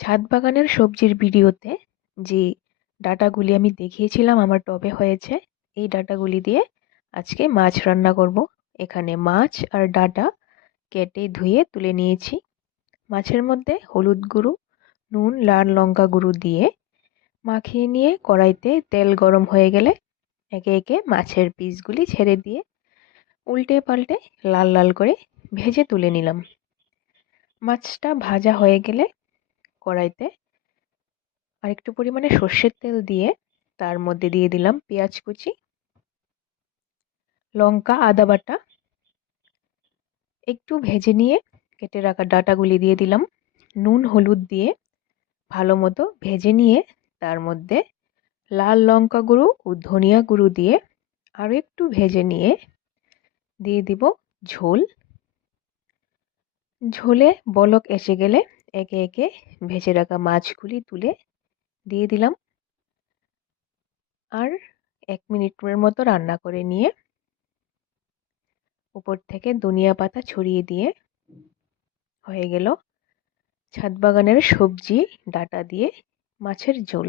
ছাদ বাগানের সবজির ভিডিওতে যে ডাঁটাগুলি আমি দেখিয়েছিলাম আমার টবে হয়েছে, এই ডাঁটাগুলি দিয়ে আজকে মাছ রান্না করব। এখানে মাছ আর ডাঁটা কেটে ধুয়ে তুলে নিয়েছি। মাছের মধ্যে হলুদ গুঁড়ো, নুন, লাল লঙ্কা গুঁড়ো দিয়ে মাখিয়ে নিয়ে কড়াইতে তেল গরম হয়ে গেলে একে একে মাছের পিসগুলি ছেড়ে দিয়ে উল্টে পাল্টে লাল লাল করে ভেজে তুলে নিলাম। মাছটা ভাজা হয়ে গেলে কড়াইতে আরেকটু পরিমাণে সর্ষের তেল দিয়ে তার মধ্যে দিয়ে দিলাম পেঁয়াজ কুচি, লঙ্কা, আদা বাটা। একটু ভেজে নিয়ে কেটে রাখা ডাঁটাগুলি দিয়ে দিলাম। নুন হলুদ দিয়ে ভালো মতো ভেজে নিয়ে তার মধ্যে লাল লঙ্কা গুঁড়ো ও ধনিয়া গুঁড়ো দিয়ে আরও একটু ভেজে নিয়ে দিয়ে দিব ঝোল। ঝোলে বলক এসে গেলে একে একে ভেজে রাখা মাছগুলি তুলে দিয়ে দিলাম। আর 1 মিনিটের মতো রান্না করে নিয়ে উপর থেকে ধনিয়া পাতা ছড়িয়ে দিয়ে হয়ে গেল ছাদ বাগানের সবজি ডাঁটা দিয়ে মাছের ঝোল।